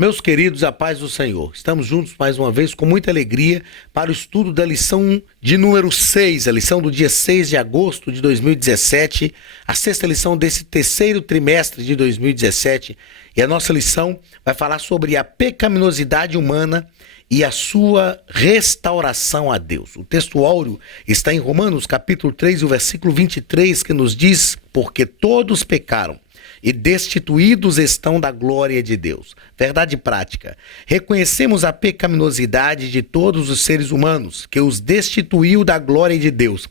Meus queridos, a paz do Senhor. Estamos juntos mais uma vez com muita alegria para o estudo da lição de número 6, a lição do dia 6 de agosto de 2017, a sexta lição desse terceiro trimestre de 2017. E a nossa lição vai falar sobre a pecaminosidade humana e a sua restauração a Deus. O texto áureo está em Romanos capítulo 3, o versículo 23, que nos diz: porque todos pecaram e destituídos estão da glória de Deus. Verdade prática. Reconhecemos a pecaminosidade de todos os seres humanos, que os destituiu da glória de Deus,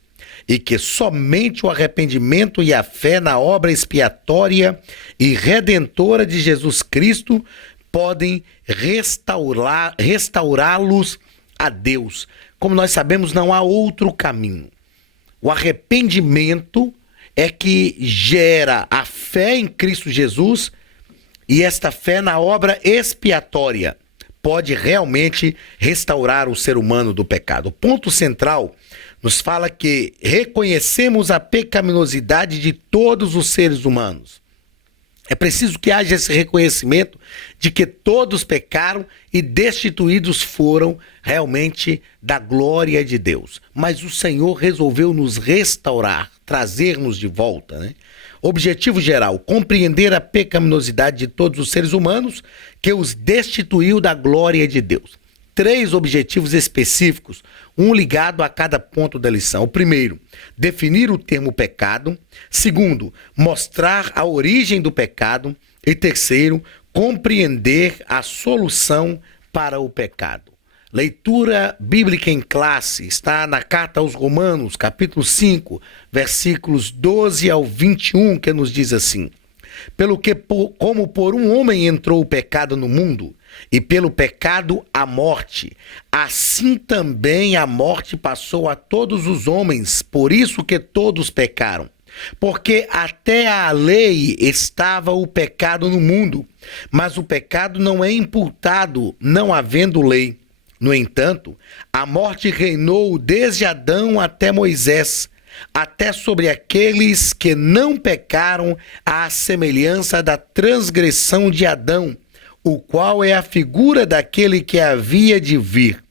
e que somente o arrependimento e a fé na obra expiatória e redentora de Jesus Cristo podem restaurá-los a Deus. Como nós sabemos, não há outro caminho. O arrependimento é que gera a fé em Cristo Jesus, e esta fé na obra expiatória pode realmente restaurar o ser humano do pecado. O ponto central nos fala que reconhecemos a pecaminosidade de todos os seres humanos. É preciso que haja esse reconhecimento de que todos pecaram e destituídos foram realmente da glória de Deus. Mas o Senhor resolveu nos restaurar, trazer-nos de volta, né? Objetivo geral: compreender a pecaminosidade de todos os seres humanos que os destituiu da glória de Deus. 3 objetivos específicos, um ligado a cada ponto da lição. O primeiro, definir o termo pecado. Segundo, mostrar a origem do pecado. E terceiro, compreender a solução para o pecado. Leitura bíblica em classe está na carta aos Romanos, capítulo 5, versículos 12 ao 21, que nos diz assim: pelo que, como por um homem entrou o pecado no mundo, e pelo pecado a morte, assim também a morte passou a todos os homens, por isso que todos pecaram. Porque até a lei estava o pecado no mundo, mas o pecado não é imputado, não havendo lei. No entanto, a morte reinou desde Adão até Moisés, até sobre aqueles que não pecaram, à semelhança da transgressão de Adão, o qual é a figura daquele que havia de vir.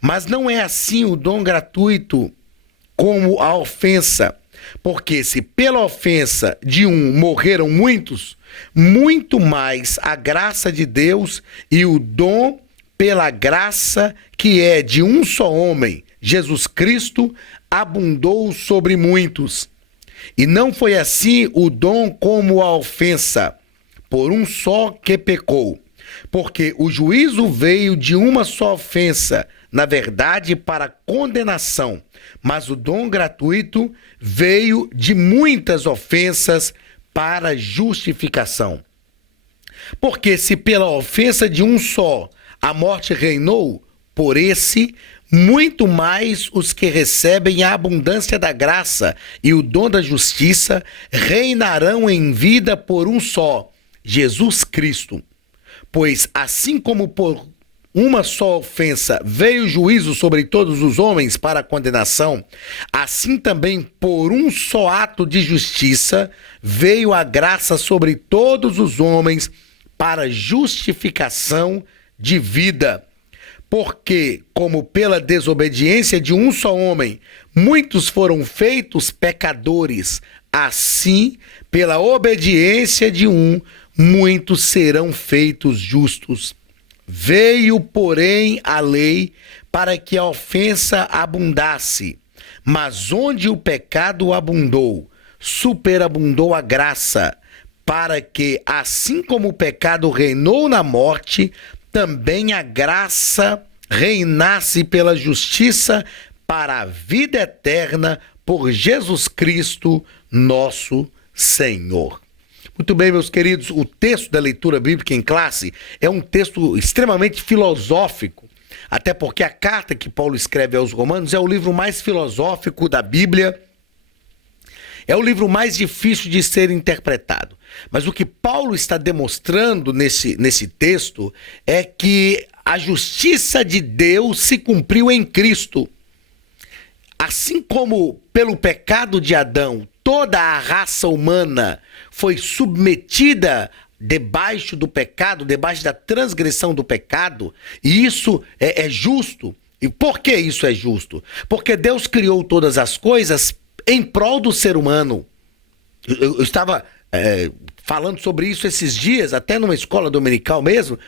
Mas não é assim o dom gratuito como a ofensa, porque se pela ofensa de um morreram muitos, muito mais a graça de Deus e o dom pela graça que é de um só homem, Jesus Cristo, abundou sobre muitos. E não foi assim o dom como a ofensa, por um só que pecou. Porque o juízo veio de uma só ofensa, na verdade para condenação, mas o dom gratuito veio de muitas ofensas para justificação. Porque se pela ofensa de um só a morte reinou, por esse, muito mais os que recebem a abundância da graça e o dom da justiça reinarão em vida por um só, Jesus Cristo. Pois assim como por uma só ofensa veio o juízo sobre todos os homens para a condenação, assim também por um só ato de justiça veio a graça sobre todos os homens para justificação de vida. Porque, como pela desobediência de um só homem, muitos foram feitos pecadores, assim, pela obediência de um, muitos serão feitos justos. Veio, porém, a lei para que a ofensa abundasse, mas onde o pecado abundou, superabundou a graça, para que, assim como o pecado reinou na morte, também a graça reinasse pela justiça para a vida eterna por Jesus Cristo, nosso Senhor. Muito bem, meus queridos, o texto da leitura bíblica em classe é um texto extremamente filosófico, até porque a carta que Paulo escreve aos Romanos é o livro mais filosófico da Bíblia, é o livro mais difícil de ser interpretado. Mas o que Paulo está demonstrando nesse texto é que a justiça de Deus se cumpriu em Cristo. Assim como pelo pecado de Adão, toda a raça humana foi submetida debaixo do pecado, debaixo da transgressão do pecado, e isso é justo. E por que isso é justo? Porque Deus criou todas as coisas em prol do ser humano. Eu estava falando sobre isso esses dias, até numa escola dominical mesmo.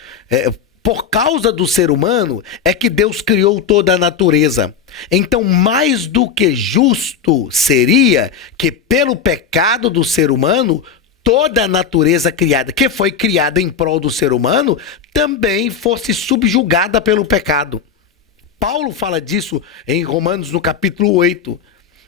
Por causa do ser humano é que Deus criou toda a natureza. Então, mais do que justo seria que pelo pecado do ser humano, toda a natureza criada, que foi criada em prol do ser humano, também fosse subjugada pelo pecado. Paulo fala disso em Romanos no capítulo 8.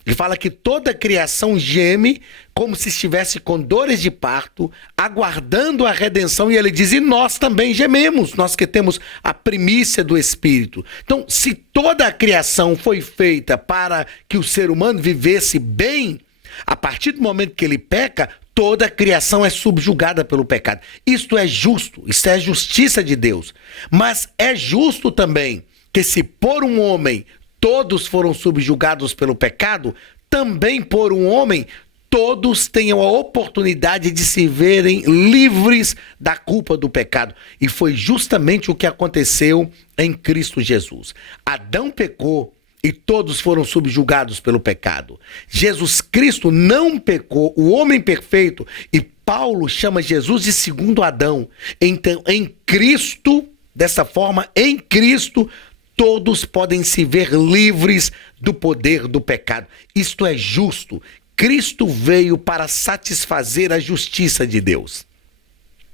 Ele fala que toda a criação geme como se estivesse com dores de parto, aguardando a redenção. E ele diz, e nós também gememos, nós que temos a primícia do Espírito. Então, se toda a criação foi feita para que o ser humano vivesse bem, a partir do momento que ele peca, toda a criação é subjugada pelo pecado. Isto é justo, isso é a justiça de Deus. Mas é justo também que se por um homem todos foram subjugados pelo pecado, também por um homem todos tenham a oportunidade de se verem livres da culpa do pecado. E foi justamente o que aconteceu em Cristo Jesus. Adão pecou e todos foram subjugados pelo pecado. Jesus Cristo não pecou, o homem perfeito, e Paulo chama Jesus de segundo Adão. Então, em Cristo, dessa forma, em Cristo, todos podem se ver livres do poder do pecado. Isto é justo. Cristo veio para satisfazer a justiça de Deus.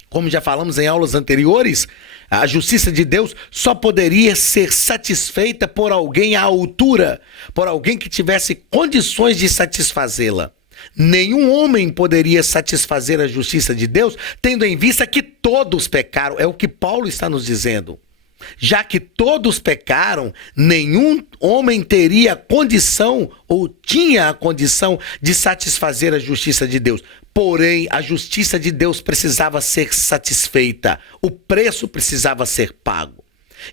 Como já falamos em aulas anteriores, a justiça de Deus só poderia ser satisfeita por alguém à altura, por alguém que tivesse condições de satisfazê-la. Nenhum homem poderia satisfazer a justiça de Deus, tendo em vista que todos pecaram. É o que Paulo está nos dizendo. Já que todos pecaram, nenhum homem teria condição ou tinha a condição de satisfazer a justiça de Deus. Porém, a justiça de Deus precisava ser satisfeita. O preço precisava ser pago.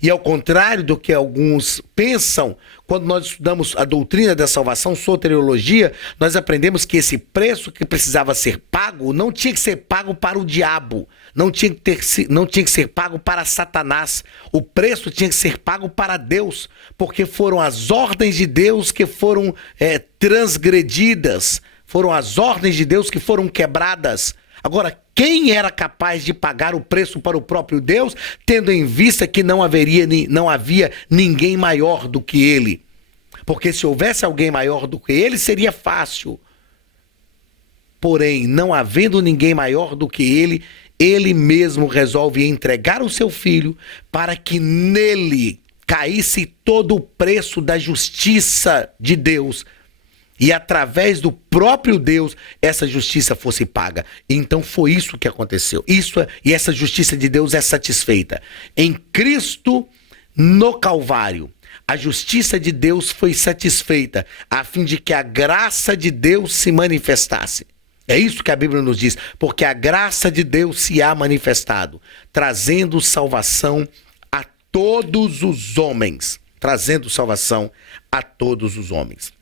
E ao contrário do que alguns pensam, quando nós estudamos a doutrina da salvação, soteriologia, nós aprendemos que esse preço que precisava ser pago não tinha que ser pago para o diabo, não tinha que ser pago para Satanás. O preço tinha que ser pago para Deus, porque foram as ordens de Deus que foram transgredidas, foram as ordens de Deus que foram quebradas. Agora, quem era capaz de pagar o preço para o próprio Deus, tendo em vista que não havia ninguém maior do que ele? Porque se houvesse alguém maior do que ele, seria fácil. Porém, não havendo ninguém maior do que ele mesmo resolve entregar o seu filho para que nele caísse todo o preço da justiça de Deus. E através do próprio Deus, essa justiça fosse paga. Então foi isso que aconteceu. E essa justiça de Deus é satisfeita. Em Cristo, no Calvário, a justiça de Deus foi satisfeita, a fim de que a graça de Deus se manifestasse. É isso que a Bíblia nos diz, porque a graça de Deus se há manifestado, trazendo salvação a todos os homens. Trazendo salvação a todos os homens.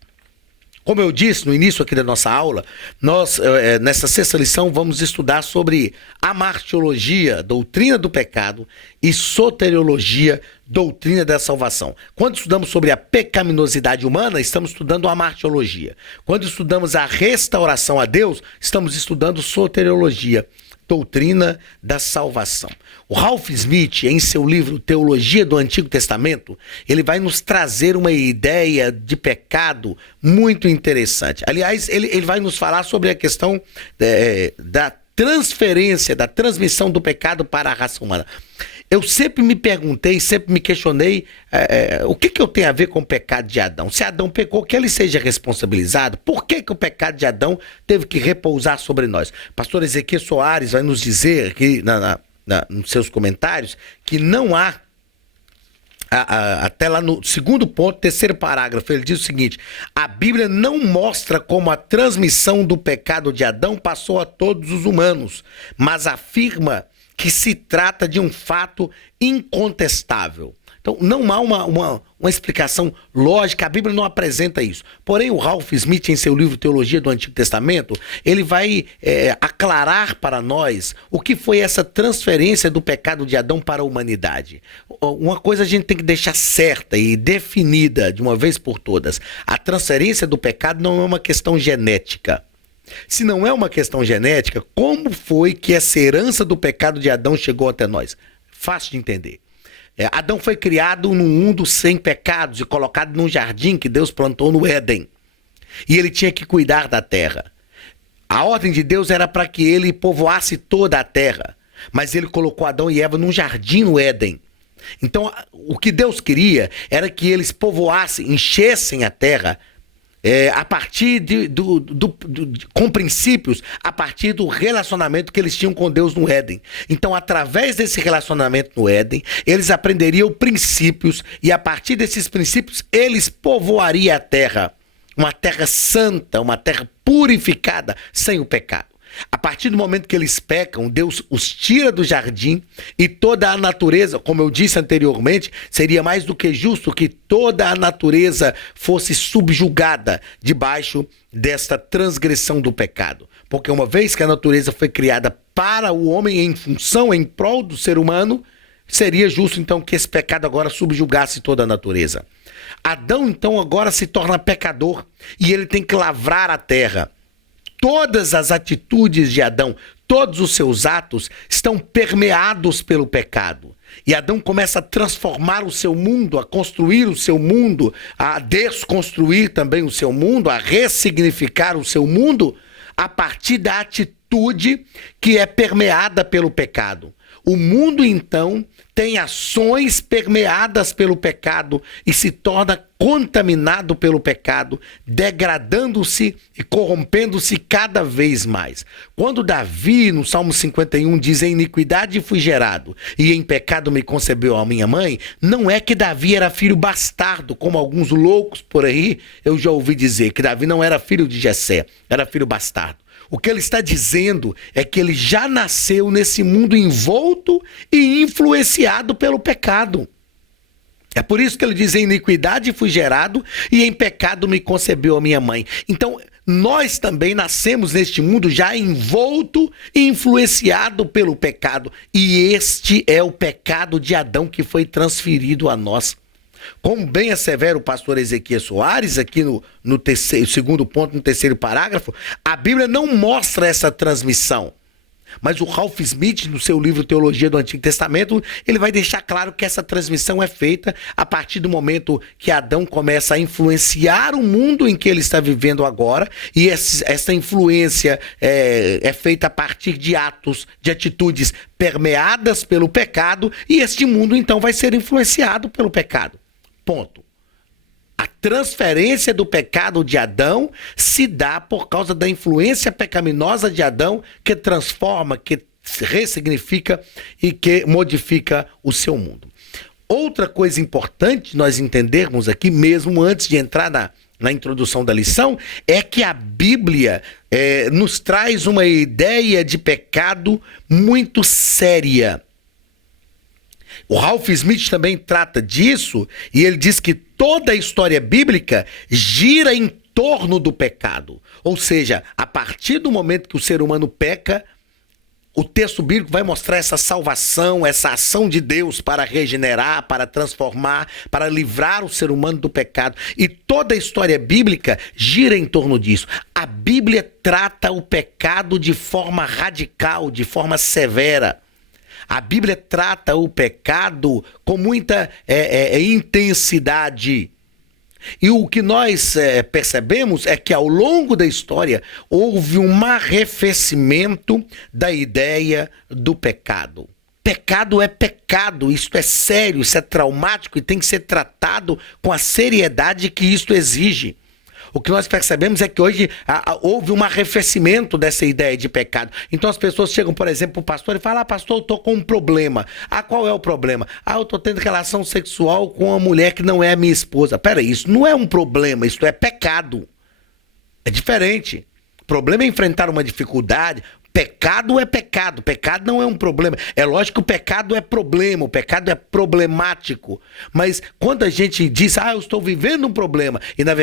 Como eu disse no início aqui da nossa aula, nós, nessa sexta lição, vamos estudar sobre amartiologia, doutrina do pecado, e soteriologia, doutrina da salvação. Quando estudamos sobre a pecaminosidade humana, estamos estudando a amartiologia. Quando estudamos a restauração a Deus, estamos estudando soteriologia, doutrina da salvação. O Ralph Smith, em seu livro Teologia do Antigo Testamento, ele vai nos trazer uma ideia de pecado muito interessante. Aliás, ele vai nos falar sobre a questão da transferência, da transmissão do pecado para a raça humana. Eu sempre me perguntei, sempre me questionei o que eu tenho a ver com o pecado de Adão. Se Adão pecou, que ele seja responsabilizado. Por que o pecado de Adão teve que repousar sobre nós? Pastor Ezequiel Soares vai nos dizer aqui nos seus comentários que não há, até lá no segundo ponto, terceiro parágrafo, ele diz o seguinte: a Bíblia não mostra como a transmissão do pecado de Adão passou a todos os humanos, mas afirma que se trata de um fato incontestável. Então, não há uma explicação lógica, a Bíblia não apresenta isso. Porém, o Ralph Smith, em seu livro Teologia do Antigo Testamento, ele vai aclarar para nós o que foi essa transferência do pecado de Adão para a humanidade. Uma coisa a gente tem que deixar certa e definida de uma vez por todas. A transferência do pecado não é uma questão genética. Se não é uma questão genética, como foi que essa herança do pecado de Adão chegou até nós? Fácil de entender. Adão foi criado num mundo sem pecados e colocado num jardim que Deus plantou no Éden. E ele tinha que cuidar da terra. A ordem de Deus era para que ele povoasse toda a terra. Mas ele colocou Adão e Eva num jardim no Éden. Então, o que Deus queria era que eles povoassem, enchessem a terra a partir com princípios, a partir do relacionamento que eles tinham com Deus no Éden. Então, através desse relacionamento no Éden, eles aprenderiam princípios e a partir desses princípios, eles povoariam a terra. Uma terra santa, uma terra purificada, sem o pecado. A partir do momento que eles pecam, Deus os tira do jardim e toda a natureza, como eu disse anteriormente, seria mais do que justo que toda a natureza fosse subjugada debaixo desta transgressão do pecado. Porque uma vez que a natureza foi criada para o homem em função, em prol do ser humano, seria justo então que esse pecado agora subjugasse toda a natureza. Adão então agora se torna pecador e ele tem que lavrar a terra. Todas as atitudes de Adão, todos os seus atos estão permeados pelo pecado. E Adão começa a transformar o seu mundo, a construir o seu mundo, a desconstruir também o seu mundo, a ressignificar o seu mundo a partir da atitude que é permeada pelo pecado. O mundo, então, tem ações permeadas pelo pecado e se torna contaminado pelo pecado, degradando-se e corrompendo-se cada vez mais. Quando Davi, no Salmo 51, diz: em iniquidade fui gerado e em pecado me concebeu a minha mãe, não é que Davi era filho bastardo, como alguns loucos por aí eu já ouvi dizer, que Davi não era filho de Jessé, era filho bastardo. O que ele está dizendo é que ele já nasceu nesse mundo envolto e influenciado pelo pecado. É por isso que ele diz: em iniquidade fui gerado e em pecado me concebeu a minha mãe. Então, nós também nascemos neste mundo já envolto e influenciado pelo pecado. E este é o pecado de Adão que foi transferido a nós. Como bem assevera o pastor Ezequiel Soares, aqui no segundo ponto, no terceiro parágrafo, a Bíblia não mostra essa transmissão. Mas o Ralph Smith, no seu livro Teologia do Antigo Testamento, ele vai deixar claro que essa transmissão é feita a partir do momento que Adão começa a influenciar o mundo em que ele está vivendo agora, e essa influência é feita a partir de atos, de atitudes permeadas pelo pecado, e este mundo então vai ser influenciado pelo pecado. Ponto. A transferência do pecado de Adão se dá por causa da influência pecaminosa de Adão, que transforma, que ressignifica e que modifica o seu mundo. Outra coisa importante nós entendermos aqui, mesmo antes de entrar na introdução da lição, é que a Bíblia nos traz uma ideia de pecado muito séria. O Ralph Smith também trata disso e ele diz que toda a história bíblica gira em torno do pecado. Ou seja, a partir do momento que o ser humano peca, o texto bíblico vai mostrar essa salvação, essa ação de Deus para regenerar, para transformar, para livrar o ser humano do pecado. E toda a história bíblica gira em torno disso. A Bíblia trata o pecado de forma radical, de forma severa. A Bíblia trata o pecado com muita intensidade. E o que nós percebemos é que ao longo da história houve um arrefecimento da ideia do pecado. Pecado é pecado, isto é sério, isso é traumático e tem que ser tratado com a seriedade que isto exige. O que nós percebemos é que hoje houve um arrefecimento dessa ideia de pecado. Então as pessoas chegam, por exemplo, para o pastor e falam: pastor, eu estou com um problema. Qual é o problema? Eu estou tendo relação sexual com uma mulher que não é a minha esposa. Peraí, isso não é um problema, isso é pecado. É diferente. O problema é enfrentar uma dificuldade. Pecado é pecado, pecado não é um problema. É lógico que o pecado é problema, o pecado é problemático. Mas quando a gente diz, eu estou vivendo um problema, e na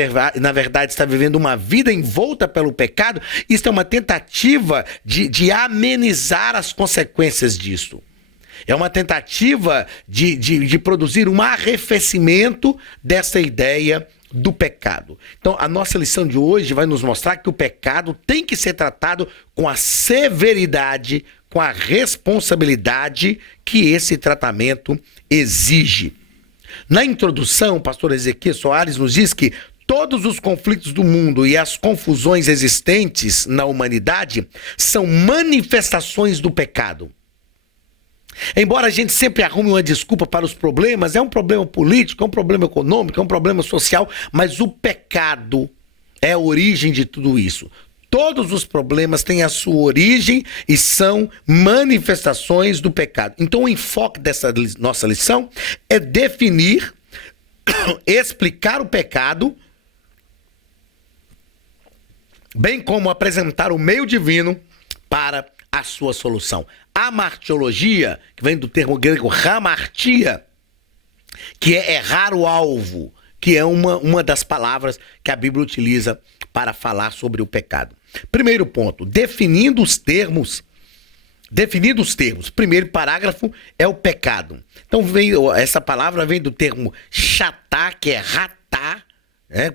verdade está vivendo uma vida envolta pelo pecado, isso é uma tentativa de amenizar as consequências disso. É uma tentativa de produzir um arrefecimento dessa ideia do pecado. Então, a nossa lição de hoje vai nos mostrar que o pecado tem que ser tratado com a severidade, com a responsabilidade que esse tratamento exige. Na introdução, o pastor Ezequiel Soares nos diz que todos os conflitos do mundo e as confusões existentes na humanidade são manifestações do pecado. Embora a gente sempre arrume uma desculpa para os problemas, é um problema político, é um problema econômico, é um problema social, mas o pecado é a origem de tudo isso. Todos os problemas têm a sua origem e são manifestações do pecado. Então o enfoque dessa nossa lição é definir, explicar o pecado, bem como apresentar o meio divino para a sua solução. Amartiologia, que vem do termo grego hamartia, que é errar o alvo, que é uma das palavras que a Bíblia utiliza para falar sobre o pecado. Primeiro ponto, definindo os termos. Primeiro parágrafo é o pecado. Então essa palavra vem do termo chatá, que é ratá,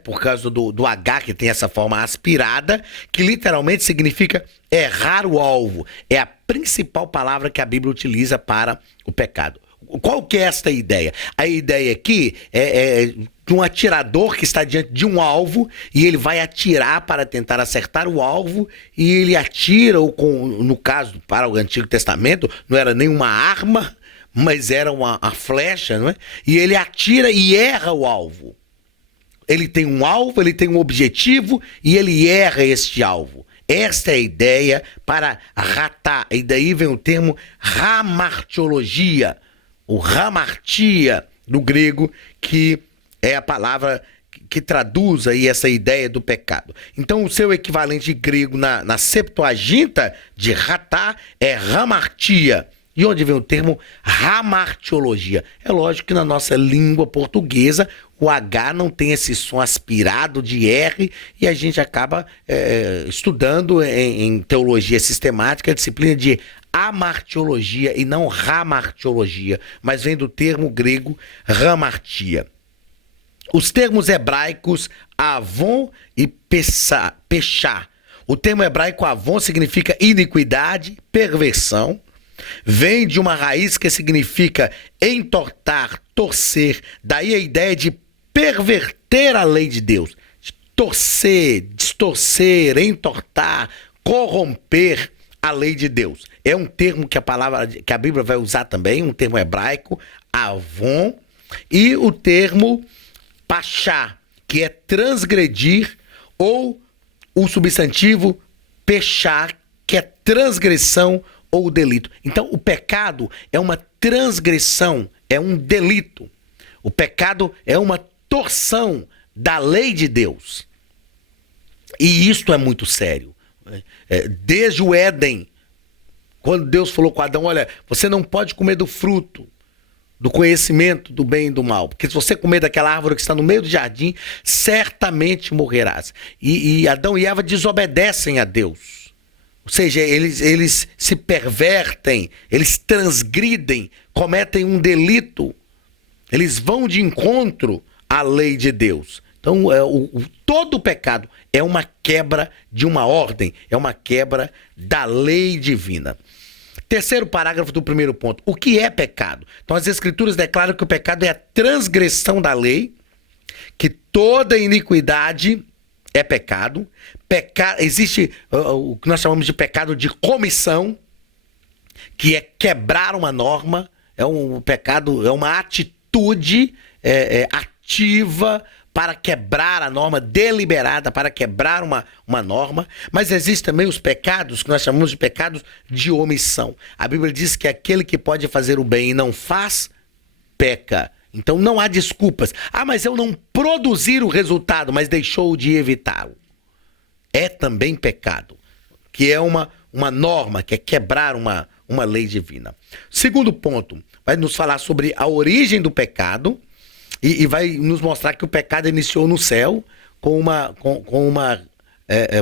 por causa do H, que tem essa forma aspirada, que literalmente significa errar o alvo. É a principal palavra que a Bíblia utiliza para o pecado. Qual que é esta ideia? A ideia aqui é de um atirador que está diante de um alvo e ele vai atirar para tentar acertar o alvo e ele atira, no caso, para o Antigo Testamento, não era nenhuma arma, mas era uma flecha, não é? E ele atira e erra o alvo. Ele tem um alvo, ele tem um objetivo e ele erra este alvo. Esta é a ideia para ratar. E daí vem o termo hamartiologia, o hamartia do grego, que é a palavra que traduz aí essa ideia do pecado. Então o seu equivalente grego na Septuaginta de ratar é hamartia. E onde vem o termo hamartiologia? É lógico que na nossa língua portuguesa o H não tem esse som aspirado de R e a gente acaba estudando em teologia sistemática a disciplina de amartiologia e não hamartiologia, mas vem do termo grego hamartia. Os termos hebraicos avon e pechá. O termo hebraico avon significa iniquidade, perversão. Vem de uma raiz que significa entortar, torcer. Daí a ideia de perverter a lei de Deus. Torcer, distorcer, entortar, corromper a lei de Deus. É um termo que a Bíblia vai usar também, um termo hebraico, avon, e o termo pachá, que é transgredir, ou o substantivo pechá, que é transgressão ou delito. Então, o pecado é uma transgressão, é um delito. O pecado é uma torção da lei de Deus. E isto é muito sério. Desde o Éden, quando Deus falou com Adão, olha, você não pode comer do fruto do conhecimento do bem e do mal, porque se você comer daquela árvore que está no meio do jardim, certamente morrerás. E Adão e Eva desobedecem a Deus. Ou seja, eles se pervertem, eles transgridem, cometem um delito. Eles vão de encontro à lei de Deus. Então, todo pecado é uma quebra de uma ordem, é uma quebra da lei divina. Terceiro parágrafo do primeiro ponto. O que é pecado? Então, as Escrituras declaram que o pecado é a transgressão da lei, que toda iniquidade é pecado. Existe o que nós chamamos de pecado de comissão, que é quebrar uma norma. É um pecado, é uma atitude ativa para quebrar a norma, deliberada para quebrar uma norma. Mas existem também os pecados que nós chamamos de pecados de omissão. A Bíblia diz que aquele que pode fazer o bem e não faz, peca. Então não há desculpas. Mas eu não produzir o resultado, mas deixou de evitá-lo. É também pecado, que é uma uma norma, quer quebrar uma lei divina. Segundo ponto, vai nos falar sobre a origem do pecado e vai nos mostrar que o pecado iniciou no céu com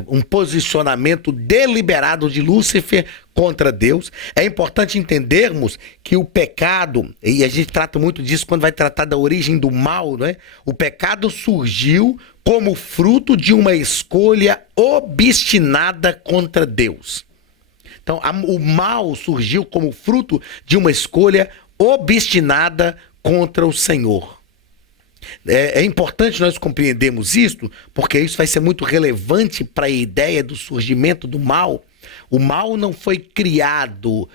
um posicionamento deliberado de Lúcifer contra Deus. É importante entendermos que o pecado, e a gente trata muito disso quando vai tratar da origem do mal, né? O pecado surgiu como fruto de uma escolha obstinada contra Deus. Então, o mal surgiu como fruto de uma escolha obstinada contra o Senhor. É importante nós compreendermos isto, porque isso vai ser muito relevante para a ideia do surgimento do mal. O mal não foi criado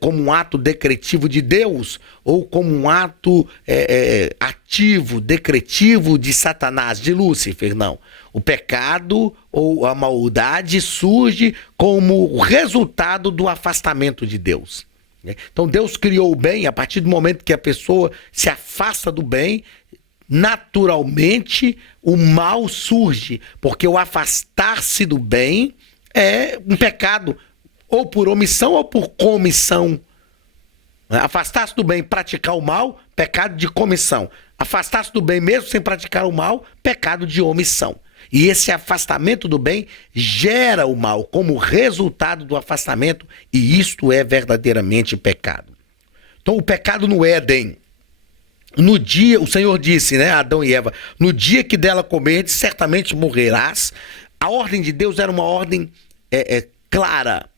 como um ato decretivo de Deus ou como um ato ativo, decretivo de Satanás, de Lúcifer, não. O pecado ou a maldade surge como resultado do afastamento de Deus. Então Deus criou o bem. A partir do momento que a pessoa se afasta do bem, naturalmente o mal surge, porque o afastar-se do bem é um pecado, ou por omissão ou por comissão. Afastar-se do bem, praticar o mal, pecado de comissão. Afastar-se do bem mesmo sem praticar o mal, pecado de omissão. E esse afastamento do bem gera o mal como resultado do afastamento, e isto é verdadeiramente pecado. Então o pecado no Éden, no dia, o Senhor disse, né, a Adão e Eva, no dia que dela comerdes, certamente morrerás. A ordem de Deus era uma ordem clara.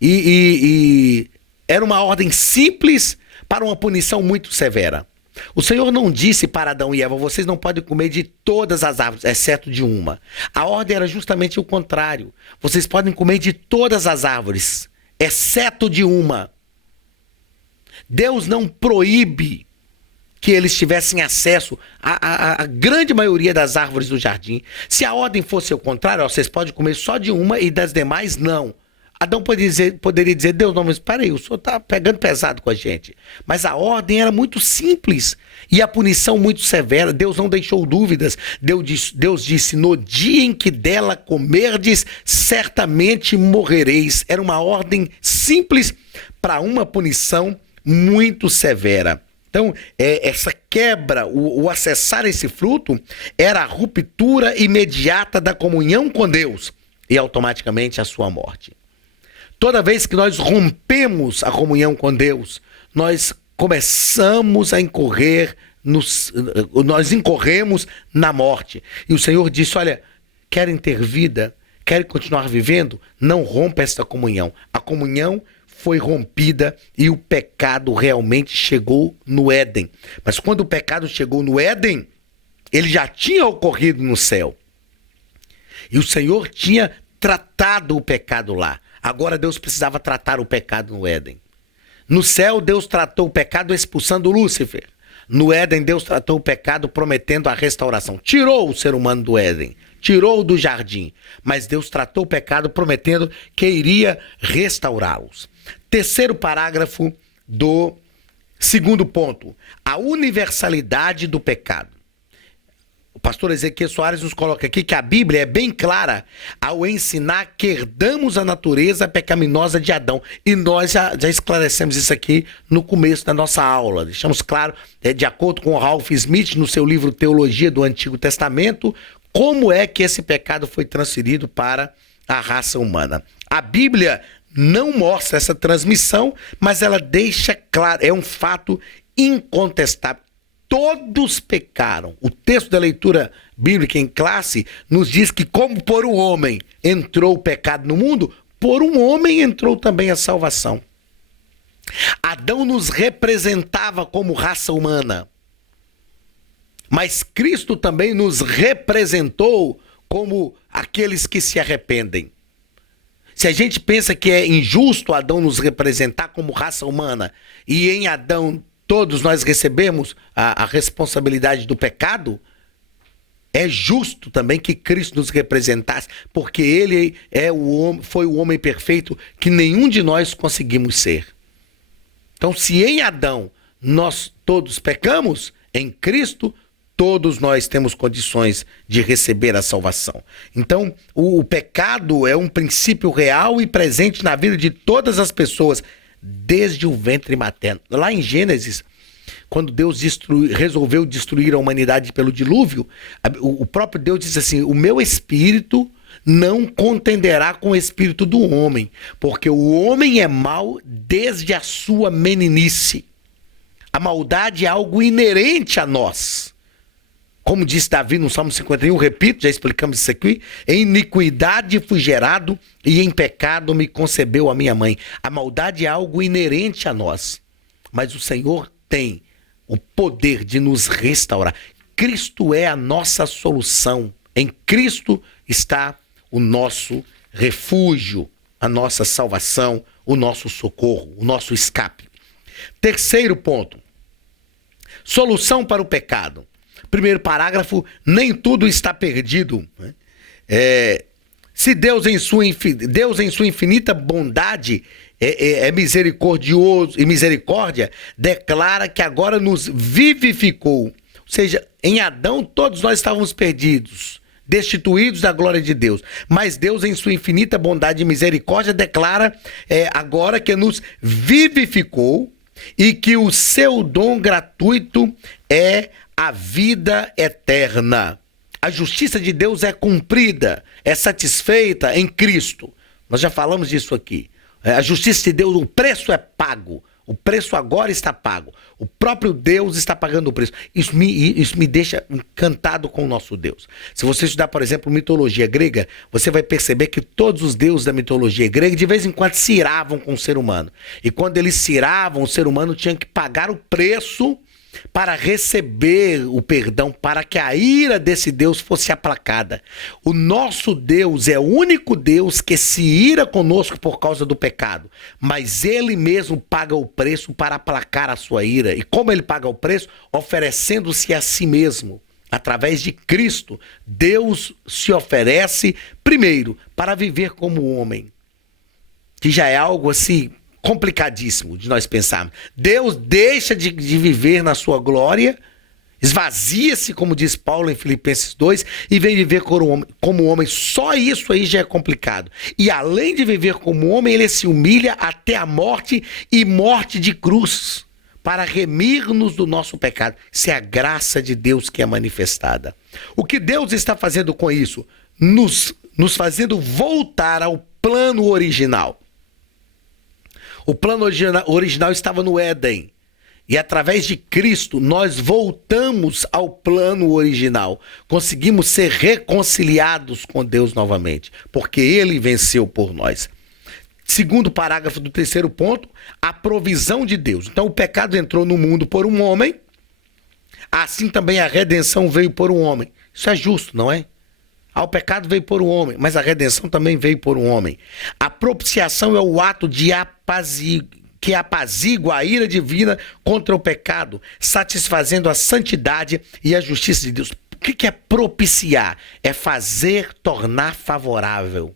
E era uma ordem simples para uma punição muito severa. O Senhor não disse para Adão e Eva, vocês não podem comer de todas as árvores, exceto de uma. A ordem era justamente o contrário. Vocês podem comer de todas as árvores, exceto de uma. Deus não proíbe que eles tivessem acesso à grande maioria das árvores do jardim. Se a ordem fosse o contrário, vocês podem comer só de uma e das demais não. Adão poderia dizer, Deus, não, mas peraí, o senhor está pegando pesado com a gente. Mas a ordem era muito simples e a punição muito severa. Deus não deixou dúvidas. Deus disse, no dia em que dela comerdes, certamente morrereis. Era uma ordem simples para uma punição muito severa. Então, essa quebra, o acessar esse fruto, era a ruptura imediata da comunhão com Deus e automaticamente a sua morte. Toda vez que nós rompemos a comunhão com Deus, nós começamos a nós incorremos na morte. E o Senhor disse, olha, querem ter vida, querem continuar vivendo? Não rompa esta comunhão. A comunhão foi rompida e o pecado realmente chegou no Éden. Mas quando o pecado chegou no Éden, ele já tinha ocorrido no céu. E o Senhor tinha tratado o pecado lá. Agora Deus precisava tratar o pecado no Éden. No céu, Deus tratou o pecado expulsando Lúcifer. No Éden, Deus tratou o pecado prometendo a restauração. Tirou o ser humano do Éden, tirou-o do jardim. Mas Deus tratou o pecado prometendo que iria restaurá-los. Terceiro parágrafo do segundo ponto. A universalidade do pecado. O pastor Ezequiel Soares nos coloca aqui que a Bíblia é bem clara ao ensinar que herdamos a natureza pecaminosa de Adão. E nós já esclarecemos isso aqui no começo da nossa aula. Deixamos claro, de acordo com Ralph Smith, no seu livro Teologia do Antigo Testamento, como é que esse pecado foi transferido para a raça humana. A Bíblia não mostra essa transmissão, mas ela deixa claro, é um fato incontestável. Todos pecaram. O texto da leitura bíblica em classe nos diz que como por um homem entrou o pecado no mundo, por um homem entrou também a salvação. Adão nos representava como raça humana, mas Cristo também nos representou como aqueles que se arrependem. Se a gente pensa que é injusto Adão nos representar como raça humana e em Adão todos nós recebemos a responsabilidade do pecado, é justo também que Cristo nos representasse, porque ele foi o homem perfeito que nenhum de nós conseguimos ser. Então, se em Adão nós todos pecamos, em Cristo todos nós temos condições de receber a salvação. Então, o pecado é um princípio real e presente na vida de todas as pessoas, desde o ventre materno. Lá em Gênesis, quando Deus resolveu destruir a humanidade pelo dilúvio, o próprio Deus disse assim: o meu espírito não contenderá com o espírito do homem, porque o homem é mau desde a sua meninice. A maldade é algo inerente a nós. Como disse Davi no Salmo 51, repito, já explicamos isso aqui: em iniquidade fui gerado e em pecado me concebeu a minha mãe. A maldade é algo inerente a nós, mas o Senhor tem o poder de nos restaurar. Cristo é a nossa solução. Em Cristo está o nosso refúgio, a nossa salvação, o nosso socorro, o nosso escape. Terceiro ponto: solução para o pecado. Primeiro parágrafo: nem tudo está perdido. Se Deus em sua infinita bondade é misericordioso e misericórdia, declara que agora nos vivificou. Ou seja, em Adão todos nós estávamos perdidos, destituídos da glória de Deus. Mas Deus, em sua infinita bondade e misericórdia, declara agora que nos vivificou e que o seu dom gratuito é a vida eterna. A justiça de Deus é cumprida, é satisfeita em Cristo. Nós já falamos disso aqui. A justiça de Deus, o preço é pago. O preço agora está pago. O próprio Deus está pagando o preço. Isso me deixa encantado com o nosso Deus. Se você estudar, por exemplo, mitologia grega, você vai perceber que todos os deuses da mitologia grega, de vez em quando, se iravam com o ser humano. E quando eles se iravam, o ser humano tinha que pagar o preço para receber o perdão, para que a ira desse Deus fosse aplacada. O nosso Deus é o único Deus que se ira conosco por causa do pecado, mas ele mesmo paga o preço para aplacar a sua ira. E como ele paga o preço? Oferecendo-se a si mesmo. Através de Cristo, Deus se oferece primeiro para viver como homem, que já é algo assim complicadíssimo de nós pensarmos. Deus deixa de viver na sua glória, esvazia-se, como diz Paulo em Filipenses 2, e vem viver como homem. Só isso aí já é complicado. E além de viver como homem, ele se humilha até a morte, e morte de cruz, para remir-nos do nosso pecado. Isso é a graça de Deus que é manifestada. O que Deus está fazendo com isso? Nos fazendo voltar ao plano original. O plano original estava no Éden. E através de Cristo, nós voltamos ao plano original. Conseguimos ser reconciliados com Deus novamente, porque Ele venceu por nós. Segundo parágrafo do terceiro ponto, a provisão de Deus. Então, o pecado entrou no mundo por um homem, assim também a redenção veio por um homem. Isso é justo, não é? O pecado veio por um homem, mas a redenção também veio por um homem. A propiciação é o ato que apazigua a ira divina contra o pecado, satisfazendo a santidade e a justiça de Deus. O que é propiciar? É fazer tornar favorável.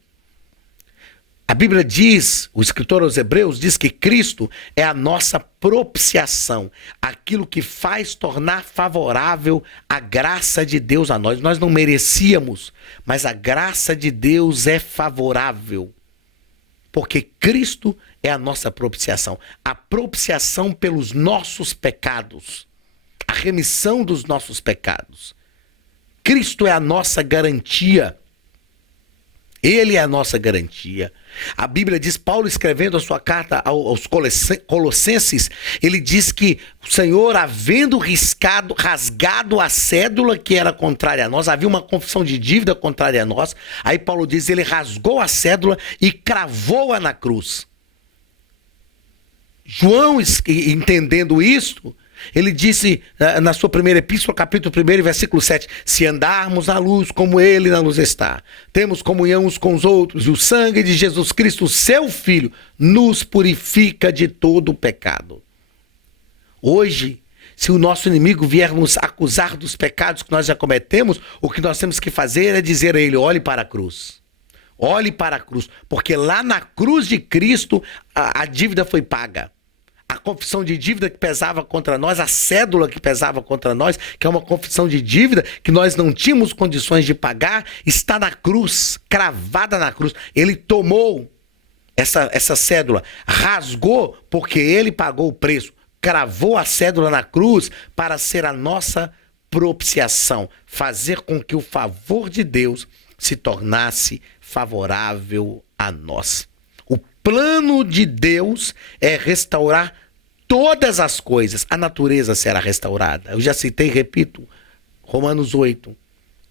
A Bíblia diz, o escritor aos Hebreus diz que Cristo é a nossa propiciação, aquilo que faz tornar favorável a graça de Deus a nós. Nós não merecíamos, mas a graça de Deus é favorável, porque Cristo é a nossa propiciação. A propiciação pelos nossos pecados, a remissão dos nossos pecados. Cristo é a nossa garantia. Ele é a nossa garantia. A Bíblia diz, Paulo escrevendo a sua carta aos Colossenses, ele diz que o Senhor, havendo rasgado a cédula que era contrária a nós, havia uma confissão de dívida contrária a nós, aí Paulo diz, ele rasgou a cédula e cravou-a na cruz. João, entendendo isto, ele disse na sua primeira epístola, capítulo 1, versículo 7, se andarmos na luz como ele na luz está, temos comunhão uns com os outros, e o sangue de Jesus Cristo, seu Filho, nos purifica de todo o pecado. Hoje, se o nosso inimigo vier nos acusar dos pecados que nós já cometemos, o que nós temos que fazer é dizer a ele, olhe para a cruz. Olhe para a cruz, porque lá na cruz de Cristo a dívida foi paga. A confissão de dívida que pesava contra nós, a cédula que pesava contra nós, que é uma confissão de dívida que nós não tínhamos condições de pagar, está na cruz, cravada na cruz. Ele tomou essa cédula, rasgou porque ele pagou o preço, cravou a cédula na cruz para ser a nossa propiciação, fazer com que o favor de Deus se tornasse favorável a nós. O plano de Deus é restaurar todas as coisas. A natureza será restaurada. Eu já citei e repito, Romanos 8.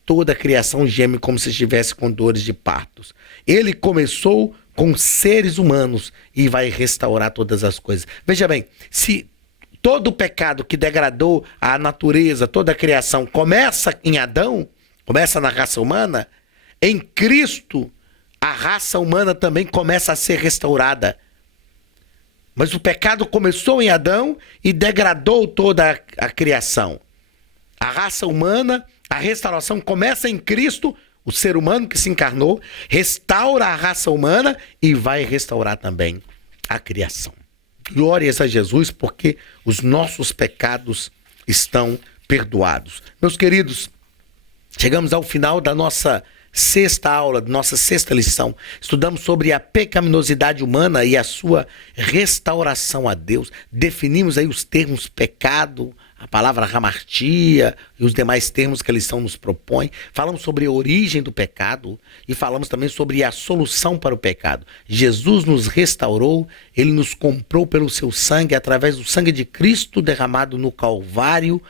Toda a criação geme como se estivesse com dores de partos. Ele começou com seres humanos e vai restaurar todas as coisas. Veja bem, se todo o pecado que degradou a natureza, toda a criação, começa em Adão, começa na raça humana, em Cristo, a raça humana também começa a ser restaurada. Mas o pecado começou em Adão e degradou toda a criação. A raça humana, a restauração começa em Cristo, o ser humano que se encarnou, restaura a raça humana e vai restaurar também a criação. Glórias a Jesus, porque os nossos pecados estão perdoados. Meus queridos, chegamos ao final da nossa sexta aula, nossa sexta lição. Estudamos sobre a pecaminosidade humana e a sua restauração a Deus. Definimos aí os termos pecado, a palavra hamartia e os demais termos que a lição nos propõe. Falamos sobre a origem do pecado e falamos também sobre a solução para o pecado. Jesus nos restaurou, ele nos comprou pelo seu sangue, através do sangue de Cristo derramado no Calvário.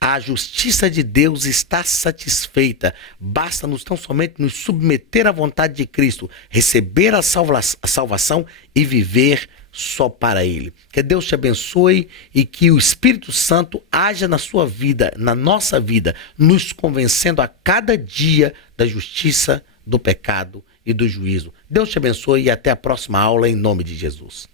A justiça de Deus está satisfeita. Basta-nos tão somente nos submeter à vontade de Cristo, receber a salvação e viver só para Ele. Que Deus te abençoe e que o Espírito Santo haja na sua vida, na nossa vida, nos convencendo a cada dia da justiça, do pecado e do juízo. Deus te abençoe e até a próxima aula em nome de Jesus.